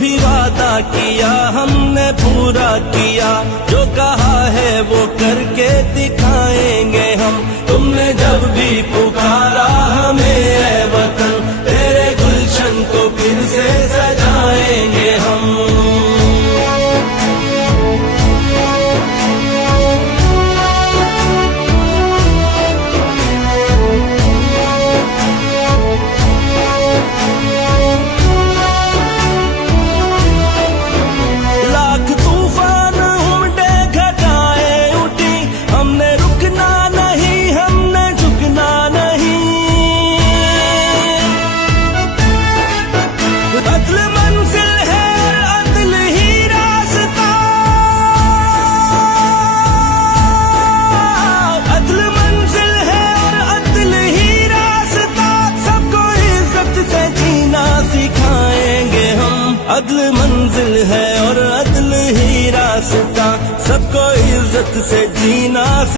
भी वादा किया हमने पूरा किया, जो कहा है वो करके दिखाएंगे हम। तुमने जब भी पुकारा हमें ऐ वतन, तेरे गुलशन को फिर से सजाएंगे हम। अदल मंजिल है और अदल ही रास्ता, सबको इज्जत से जीना